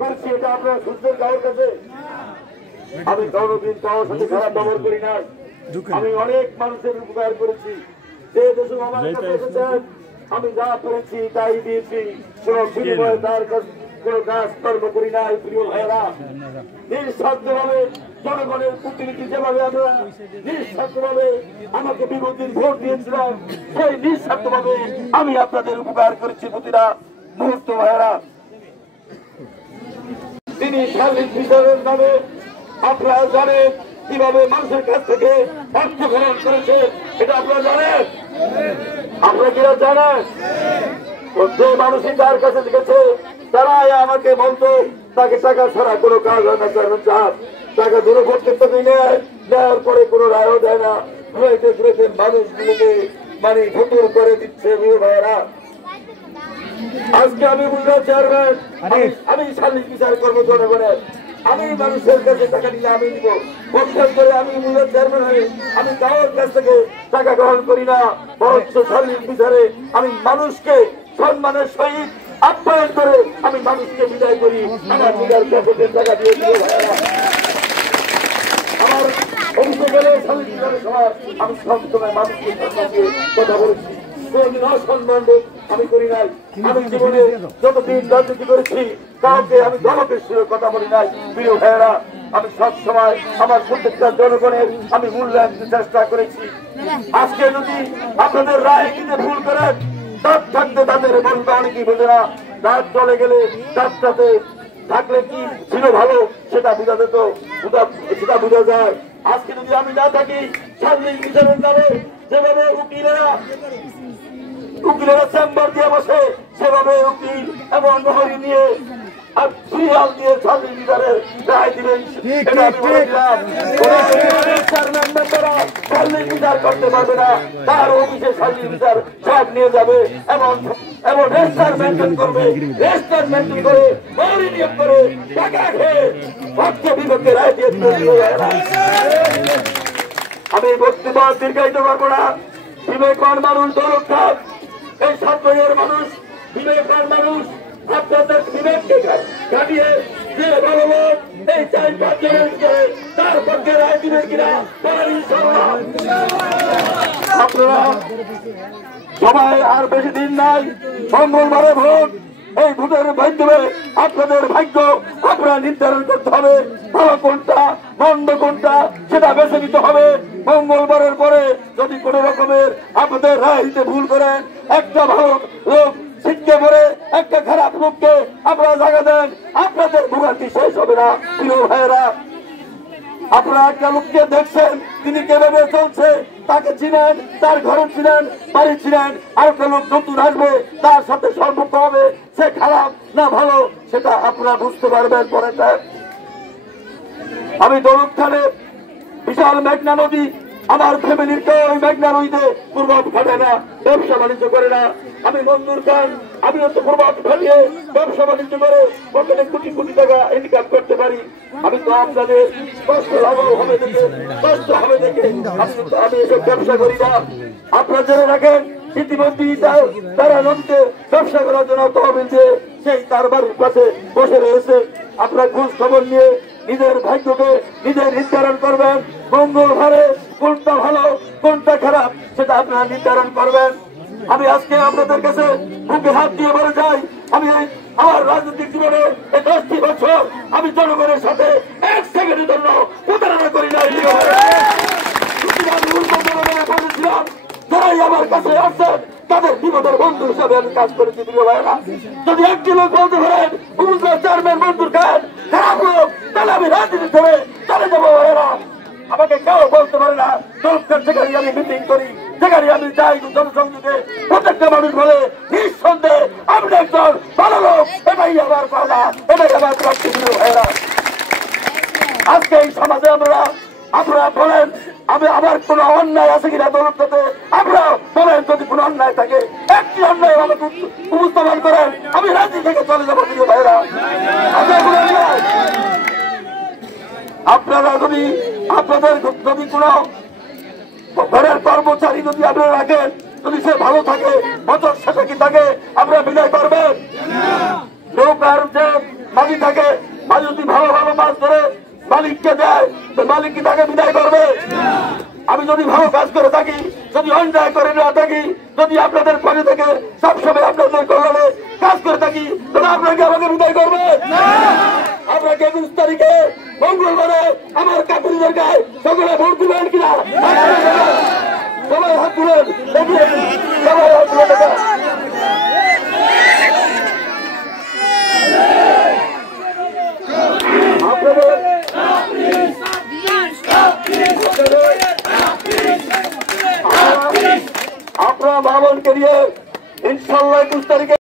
করছি এটা আপনার সূর্যের গাওয়ার কাছে আমি কোনোদিন কারোর সাথে খারাপ ব্যবহার করি না। আমি অনেক মানুষের উপকার করেছি। যে দেশে আমার কাছে এসেছেন আমি যা করেছি তাই দিয়েছি, কোনো বিনিময়ে তার কাছে কোনো কাজ কর্ম করি নাই। প্রিয় ভাইয়েরা, নিঃস্বার্থভাবে জনগণের প্রতিনিধি যেভাবে আমরা নিঃস্বার্থভাবে আমাকে বিরোধীর ভোট দিয়েছিলাম, সেই নিঃস্বার্থভাবে আমি আপনাদের উপকার করেছি প্রতিটা মুহূর্ত। ভাইয়েরা, তিনি সার্বিক বিচারের নামে আপনারা জানেন কিভাবে মানুষের কাছ থেকে অর্থ গ্রহণ করেছে, এটা আপনারা জানেন? আপনারা কি জানেন? যে মানুষই তার কাছে গেছে তারাই আমাকে বলতো তাকে টাকা ছাড়া কোনো কাজ হয় না, চাপ টাকা দুর্ভোগ করতে নেয়, নেওয়ার পরে কোনো রায়ও দেয় না, ঘুরাইতে ঘুরেতে মানুষগুলোকে মানে ফুটুর করে দিচ্ছে। মেয়ে ভাইয়েরা, আজকে আমি বুঝলাম চেয়ারম্যান, আমি সালিশ বিচার করবো জনগণের, আমি মানুষের কাছে টাকা নিলে আমি দিব, প্রত্যেক করে আমি বুঝলাম চেয়ারম্যান হয়ে আমি কারোর কাছ থেকে টাকা গ্রহণ করি না, বরঞ্চ সালিশ বিচারে আমি মানুষকে সম্মানের সহিত আপ্যায়ন করে আমি মানুষকে বিদায় করি। আমার নিজের পকেটের টাকা দিয়ে দিয়ে ভাইয়েরা, আমার অভিযোগের সালিশ বিচারের সময় আমি সবসময় মানুষকে সম্মান দিয়ে কথা বলেছি, কোনদিন অসম্মান আমি করি নাই। আমি জীবনে যতদিন রাজনীতি করেছি কাউকে আমি দলকের কথা বলি নাই। প্রিয় ভাইয়েরা, আমি সবসময় আমার প্রত্যেকটা জনগণের আমি মূল্যায়ন চেষ্টা করেছি। আজকে যদি আপনাদের রায় নিতে ভুল করেন, দাঁত থাকতে তাদের বলতে অনেকেই বোঝে না, দাঁত চলে গেলে দাঁতটাতে থাকলে কি ছিল ভালো সেটা বোঝা যেত, সেটা বোঝা যায়। আজকে যদি আমি না থাকি সার্বিক বিচারের নামে যেভাবে উকিলেরা চেম্বার দিয়ে বসে, সেভাবে উকিল এবং নহরি নিয়ে আর সিরিয়াল দিয়ে সার্বিক বিচারের রায় দিবেন, এটা আমি বলে দিলাম। চেয়ারম্যান মেম্বাররা সার্বিক বিচার করতে পারবে না, তার অফিসে সার্বিক বিচার সব নিয়ে যাবে এবং রেজিস্টার মেনটেন করবে, রেজিস্টার মেনটেন করে নহরি নিয়োগ করে টাকা খেয়ে পক্ষ বিপক্ষে রায় দিয়ে দিবে। আমি বক্তব্য দীর্ঘায়িত করবো না। বিবেকবান মানুষ দৌলত থাক, এই ছাত্রের মানুষ বিবেকবান মানুষ আপনাদের বিবেককে কাটিয়ে যে বলবো এই 4-5 জনের ভিতরে তার পক্ষে রায় দিবে কিনা আপনারা সবাই। আর বেশি দিন নাই, মঙ্গলবারে ভোট। এই ভোটের মাধ্যমে আপনাদের ভাগ্য আপনারা নির্ধারণ করতে হবে, ভালো কোনটা মন্দ কোনটা সেটা বেছে নিতে হবে। মঙ্গলবারের পরে যদি কোন রকমের আপনাদের রায় দিতে ভুল করেন, একটা ভালো লোক শিক্ষা করে একটা খারাপ লোককে আপনারা জায়গা দেন, আপনাদের ভোগান্তি শেষ হবে না। প্রিয় ভাইয়েরা, আপনারা একটা লোককে দেখছেন তিনি কিভাবে চলছে, তাকে চিনেন, তার ঘরে চিনেন, বাড়ি চিনেন। আর একটা লোক নতুন আসবে, তার সাথে সম্পর্ক হবে, সে খারাপ না ভালো সেটা আপনারা বুঝতে পারবেন পরেটা। আমি দৌলত খানে বিশাল মেঘনা নদী, আমার ফ্যামিলির কেউ ওই মেঘনা নদীতে প্রভাব খাটে না, ব্যবসা বাণিজ্য করে না। আমি মঞ্জুর খান, আমি তো প্রভাব খাটিয়ে ব্যবসা বাণিজ্য করে পকেটে কোটি কোটি টাকা ইনকাম করতে পারি। আমি তো আপনাদের কষ্ট হবে দেখে আমি এসব ব্যবসা করি না। আপনারা জেনে রাখেন, ইতিমধ্যে তারা নদীতে ব্যবসা করার জন্য তহবিল দিয়ে সেই তার বাড়ির পাশে বসে রয়েছে। আপনারা খোঁজ খবর নিয়ে নিজের ভাগ্যকে নিজে নির্ধারণ করবেন। মঙ্গলবারে কোনটা ভালো কোনটা খারাপ সেটা আপনারা নির্ধারণ করবেন। আমি আজকে আপনাদের কাছে বুকে হাত দিয়ে বলে যাই, আমি আমার রাজনৈতিক জীবনে 10টি বছর আমি জনগণের সাথে 1 সেকেন্ডের জন্য প্রতারণা করি নাই। বলেছিলাম যারাই আমার কাছে আসছেন তাদের বিপদের বন্ধু হিসাবে আমি কাজ করেছি। প্রিয় ভাইয়েরা, যদি একটি লোক বলতে পারেন উপজেলা চেয়ারম্যান মঞ্জুর খান খারাপ লোক, তাহলে আমি রাজনীতি ছেড়ে চলে যাবো। ভাইয়েরা, আমাকে কেউ বলতে পারে না। দলকার যেখানে আমি মিটিং করি, যেখানে আমি যাই জনসংযোগে, প্রত্যেকটা মানুষ বলে নিঃসন্দেহে আপনি একজন ভালো লোক, এটাই আমার কথা, এটাই আমার প্রাপ্তি। প্রিয় ভাইয়েরা, আজকে এই সমাজে আপনারা বলেন আমি আমার কোন অন্যায় আছে কিনা দলটাতে, আপনারা বলেন যদি কোন অন্যায় থাকে একটি অন্যায় আমাকে উপস্থাপন করেন, আমি রাজ্য থেকে চলে যাবো। প্রিয় ভাইয়েরা, আপনারা যদি আপনাদের যদি কোন ঘরের কর্মচারী যদি আপনারা রাখেন, যদি সে ভালো থাকে বছর শেষে কি থাকে আপনারা বিদায় করবেন। নৌকার যে মাঝি থাকে, মাঝি যদি ভালো ভালো মাছ ধরে মালিককে দেয় তো মালিক কি তাকে বিদায় করবে? আমি যদি ভালো কাজ করে থাকি, যদি অন্যায় করে না থাকি, যদি আপনাদের পরে থেকে সবসময় আপনাদের কল্যাণে কাজ করে থাকি, তাহলে আপনাকে আমাকে বিদায় করবে? আপনাকে 21 তারিখে মঙ্গলবারে আমার কাকুরিদের গায়ে সকলে ভোট দিবেন কিনা? সবাই হাত তুলেন, সবাই হাত তুলে দেখা। আপনারা মা বোনকে নিয়ে ইনশাল্লাহ 21 তারিখে